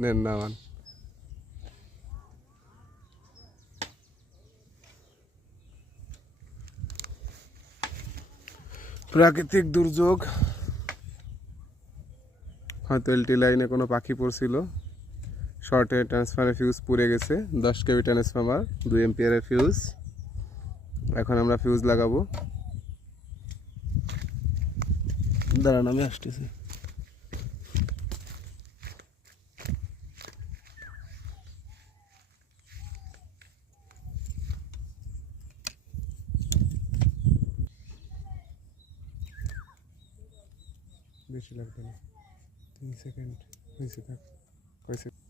নেন নামান। প্রাকৃতিক দুর্যোগ, হয়তো এলটি লাইনে কোনো পাখি পড়ছিল, শর্টে ট্রান্সফারের ফিউজ পুড়ে গেছে। 10 কেভি ট্রান্সফরমার, 2 এম্পিয়ারের ফিউজ। এখন আমরা ফিউজ লাগাবো। দাঁড়ান আমি আসতেছি। বেশি লাগবে না, 3 সেকেন্ড হয়েছে। থাক, কয় সেকেন্ড?